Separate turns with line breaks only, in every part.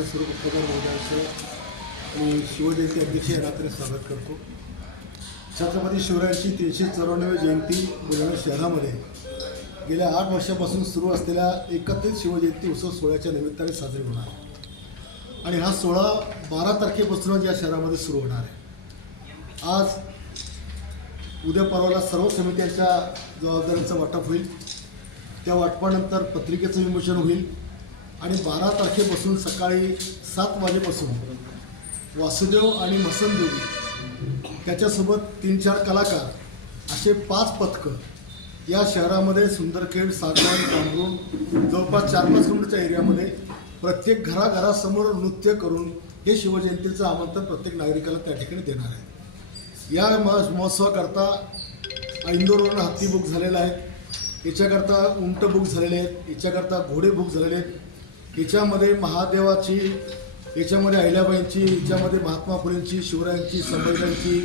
साहेबांच्या उपस्थितीमध्ये महोदयांचं मी शिवजयंती अध्यक्ष रात्री स्वागत करतो. छत्रपती शिवरायांची तीनशे चौऱ्याण्णवी जयंती बुलढाणा शहरामध्ये. गेल्या आठ वर्षापासून सुरू असलेल्या एकत्रित शिवजयंती उत्सव सोहळ्याच्या निमित्ताने साजरी होणार आहे. आणि हा सोहळा बारा तारखेपासूनच या शहरामध्ये सुरू होणार आहे. आज उद्या परवाला सर्व समित्यांच्या जबाबदाऱ्यांचं वाटप होईल. त्या वाटपानंतर पत्रिकेचं विमोचन होईल. आणि बारा तारखेपासून सकाळी सात वाजेपासून वासुदेव आणि मसनदेवी त्याच्यासोबत तीन चार कलाकार असे पाच पथकं या शहरामध्ये सुंदरखेड सागवान कामरून जवळपास चार पाच किलोमीटरच्या एरियामध्ये प्रत्येक घराघरासमोर नृत्य करून हे शिवजयंतीचं आमंत्रण प्रत्येक नागरिकाला त्या ठिकाणी देणार आहे. या महोत्सवाकरता इंदोरवरून हत्ती बुक झालेला आहे. याच्याकरता उंट बुक झालेले आहेत. याच्याकरता घोडे बुक झालेले आहेत. याच्यामध्ये महादेवाची याच्यामध्ये अहिल्याबाईंची याच्यामध्ये महात्मा फुलेंची शिवरायांची संभाजीरायांची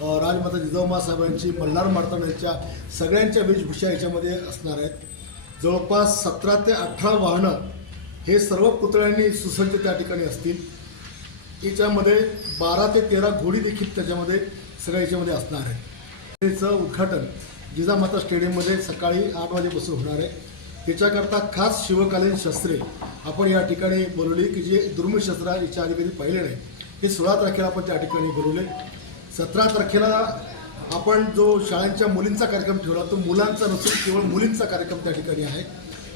राजमाता जिजाऊमा साहेबांची मल्हार मार्तंड यांच्या सगळ्यांच्या वेशभूषा याच्यामध्ये असणार आहेत. जवळपास सतरा ते अठरा वाहनं हे सर्व पुतळ्यांनी सुसज्ज त्या ठिकाणी असतील. याच्यामध्ये बारा ते तेरा घोडी देखील त्याच्यामध्ये सगळ्या याच्यामध्ये असणार आहे त्याचं उद्घाटन जिजामाता स्टेडियममध्ये सकाळी आठ वाजेपासून होणार आहे. त्याच्याकरता खास शिवकालीन शस्त्रे. आपण या ठिकाणी बोलवली की जे दुर्मिळ शस्त्र याच्या आधी कधी पाहिले नाही. हे सोळा तारखेला आपण त्या ठिकाणी बोलवले सतरा तारखेला आपण जो शाळांच्या मुलींचा कार्यक्रम ठेवला तो मुलांचा नसून केवळ मुलींचा कार्यक्रम त्या ठिकाणी आहे.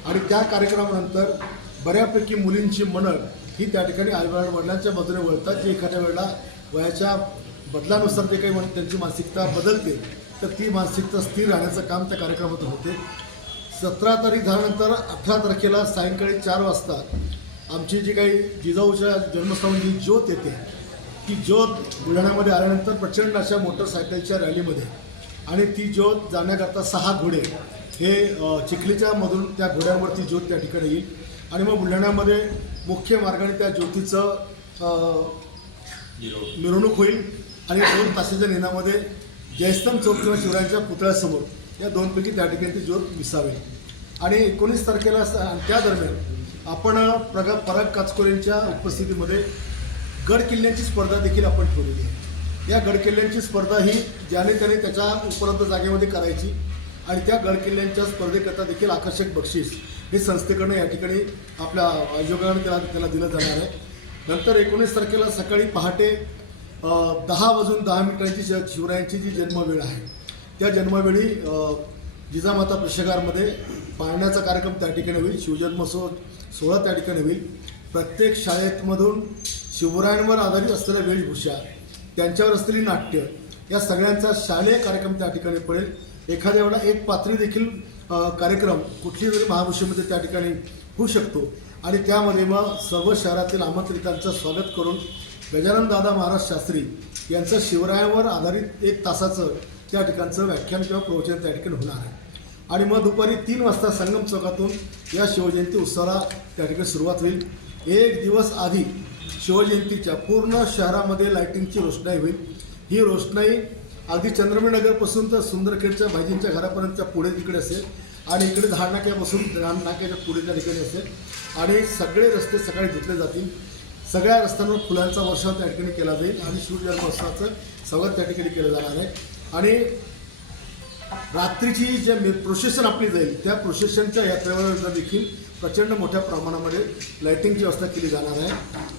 आणि त्या कार्यक्रमानंतर बऱ्यापैकी मुलींची मनं ही त्या ठिकाणी आई वडिलांच्या बाजूने वळतात. जे एखाद्या वेळेला वयाच्या बदलानुसार जे काही मन- त्यांची मानसिकता बदलते तर ती मानसिकता स्थिर राहण्याचं काम त्या कार्यक्रमातून होते. सतरा तारीख झाल्यानंतर अठरा तारखेला सायंकाळी चार वाजता आमची जी काही जिजाऊच्या जन्मस्थानी जी ज्योत येते ती ज्योत बुलढाण्यामध्ये आल्यानंतर प्रचंड अशा मोटरसायकलच्या रॅलीमध्ये आणि ती ज्योत जाण्याकरता सहा घोडे हे चिखलीच्या मधून त्या घोड्यांवरती ज्योत त्या ठिकाणी येईल. आणि मग बुलढाण्यामध्ये मुख्य मार्गाने त्या ज्योतीचं मिरवणूक होईल. आणि दोन तासाच्या नेण्यामध्ये जयस्तंभ चौक किंवा शिवरायांच्या पुतळ्यासमोर या दोनपैकी त्या ठिकाणी ती ज्योत विसावे. आणि एकोणीस तारखेला स- त्या दरम्यान आपण प्रग पराग काचकोरेंच्या उपस्थितीमध्ये गड किल्ल्यांची स्पर्धा देखील आपण ठेवलेली आहे. या गड किल्ल्यांची स्पर्धा ही ज्याने त्याने त्याच्या उपलब्ध जागेमध्ये करायची आणि त्या गड किल्ल्यांच्या स्पर्धेकरता देखील आकर्षक बक्षीस हे संस्थेकडनं या ठिकाणी आपल्या आयोगाने त्याला त्याला दिलं जाणार आहे. नंतर एकोणीस तारखेला सकाळी पहाटे दहा वाजून दहा मिनिटांची शिवरायांची जी जन्मवेळ आहे त्या जन्मावेळी जिजामाता प्रशगारमध्ये पाळण्याचा कार्यक्रम त्या ठिकाणी होईल. शिवजन्मोत्सव सोहळा त्या ठिकाणी होईल. प्रत्येक शाळेतमधून शिवरायांवर आधारित असलेल्या वेशभूषा त्यांच्यावर असलेली नाट्य या सगळ्यांचा शालेय कार्यक्रम त्या ठिकाणी पडेल. एखाद्या वेळा एक पात्री देखील कार्यक्रम कुठली तरी महाभूषेमध्ये त्या ठिकाणी होऊ शकतो. आणि त्यामध्ये मग सर्व शहरातील आमंत्रितांचं स्वागत करून गजानन दादा महाराज शास्त्री यांचं शिवरायावर आधारित एक तासाचं त्या ठिकाणचं व्याख्यान किंवा प्रवचन त्या ठिकाणी होणार आहे. आणि मग दुपारी तीन वाजता संगम चौकातून या शिवजयंती उत्सवाला त्या ठिकाणी सुरुवात होईल. एक दिवस आधी शिवजयंतीच्या पूर्ण शहरामध्ये लाईटिंगची रोषणाई होईल. ही रोषणाई अगदी चंद्रमीनगरपासून तर सुंदरखेडच्या भाजींच्या घरापर्यंतच्या पुढे तिकडे असेल आणि इकडे धाडनाक्यापासून नाक्यापासून नाक्याच्या पुढे त्या ठिकाणी असेल. आणि सगळे रस्ते सकाळी धुतले जातील. सगळ्या रस्त्यांवर फुलांचा वर्षाव त्या ठिकाणी केला जाईल आणि शिवजन्मोत्सवाचं स्वागत त्या ठिकाणी केलं जाणार आहे. आणि रात्रीची जे प्रोसेशन आपली जाईल त्या प्रोसेशनच्या यात्रेवर देखील प्रचंड मोठ्या प्रमाणामध्ये लाईटिंगची व्यवस्था केली जाणार आहे.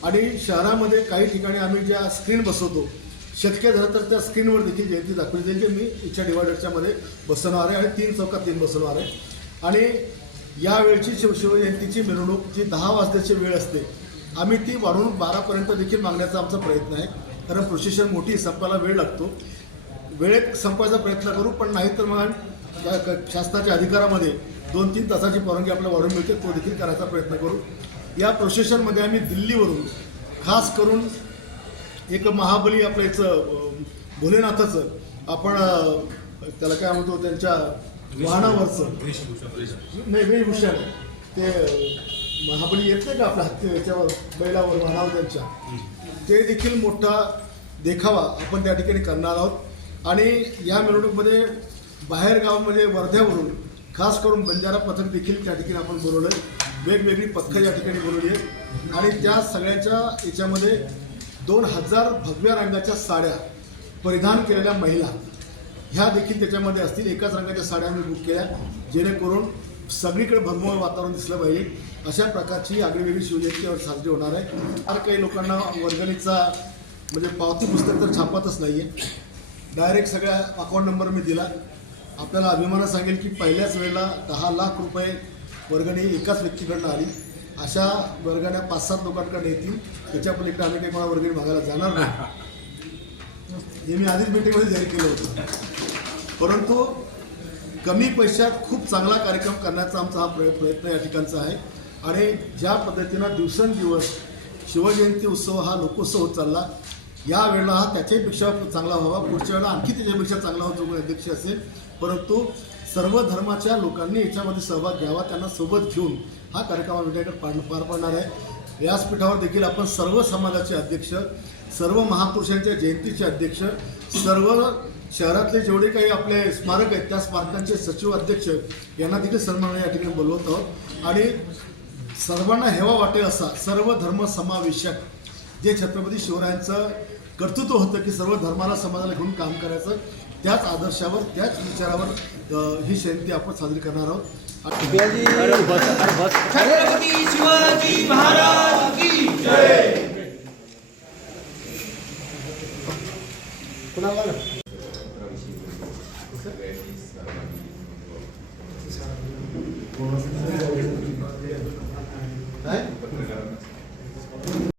आणि शहरामध्ये काही ठिकाणी आम्ही ज्या स्क्रीन बसवतो शक्य झालं तर त्या स्क्रीनवर देखील जयंती दाखवली जाईल की मी इच्छा डिवायडरच्यामध्ये बसवणार आहे आणि तीन चौकात तीन बसवणार आहे. आणि यावेळची शिव शिवजयंतीची मिरवणूक जी दहा वाजल्याची वेळ असते आम्ही ती वाढवून बारापर्यंत देखील मागण्याचा आमचा प्रयत्न आहे. कारण प्रोसेशन मोठी संपायला वेळ लागतो. वेळेत संपवायचा प्रयत्न करू पण नाही तर मग शासनाच्या अधिकारामध्ये दोन तीन तासाची परवानगी आपल्याला वाढून मिळते तो देखील करायचा प्रयत्न करू. या प्रोसेशनमध्ये आम्ही दिल्लीवरून खास करून एक महाबली आपलं याचं भोलेनाथाचं आपण त्याला काय म्हणतो त्यांच्या वाहनावरचं. नाही वेशभूषा नाही. ते महाबली येत नाही का आपल्या हत्ती याच्यावर बैलावर वाहनावर त्यांच्या. ते देखील मोठा देखावा आपण त्या ठिकाणी करणार आहोत. आणि या मिरवणूकमध्ये बाहेर गावामध्ये म्हणजे वर्ध्यावरून खास करून बंजारा पथक देखील त्या ठिकाणी आपण बोलवलं वेगवेगळी पथकं या ठिकाणी बोलवली आहेत आणि त्या सगळ्याच्या याच्यामध्ये दोन हजार भगव्या रंगाच्या साड्या परिधान केलेल्या महिला ह्या देखील त्याच्यामध्ये असतील. एकाच रंगाच्या साड्या आम्ही बुक केल्या. जेणेकरून सगळीकडे भगमोळ वातावरण दिसलं पाहिजे. अशा प्रकारची आगळीवेगळी शिवजयंती साजरी होणार आहे. फार काही लोकांना वर्गणीचा म्हणजे पावती पुस्तक तर छापतच नाही आहे डायरेक्ट सगळ्या अकाउंट नंबर मी दिला. आपल्याला अभिमानं सांगेल की पहिल्याच वेळेला दहा लाख रुपये वर्गणी एकाच व्यक्तीकडनं आली. अशा वर्गाने पाच सात लोकांकडे येतील. त्याच्या पलीकडे आम्ही काही कोणा वर्गणी मागायला जाणार नाही. हे मी आधीच मीटिंगमध्ये जाहीर केलं होतं. परंतु कमी पैशात खूप चांगला कार्यक्रम करण्याचा आमचा हा प्रय प्रयत्न या ठिकाणचा आहे. आणि ज्या पद्धतीनं दिवसेंदिवस शिवजयंती उत्सव हा लोकोत्सव होत चालला या वेळेला हा त्याच्यापेक्षा चांगला व्हावा. पुढच्या वेळेला आणखी त्याच्यापेक्षा चांगला होतो कोणी अध्यक्ष असेल. परंतु सर्व धर्माच्या लोकांनी याच्यामध्ये सहभाग घ्यावा त्यांना सोबत घेऊन हा कार्यक्रम आम्ही पार पार पाडणार आहे. व्यासपीठावर देखील आपण सर्व समाजाचे अध्यक्ष सर्व महापुरुषांच्या जयंतीचे अध्यक्ष सर्व शहरातले जेवढे काही आपले स्मारक आहेत त्या स्मारकांचे सचिव अध्यक्ष यांना देखील सन्मान या ठिकाणी बोलवत आहोत. आणि सर्वांना हेवा वाटेल असा सर्व धर्म समावेशक जे छत्रपती शिवरायांचं कर्तृत्व होतं की सर्व धर्माला समाजाला घेऊन काम करायचं त्याच आदर्शावर त्याच विचारावर ही जयंती आपण साजरी करणार आहोत.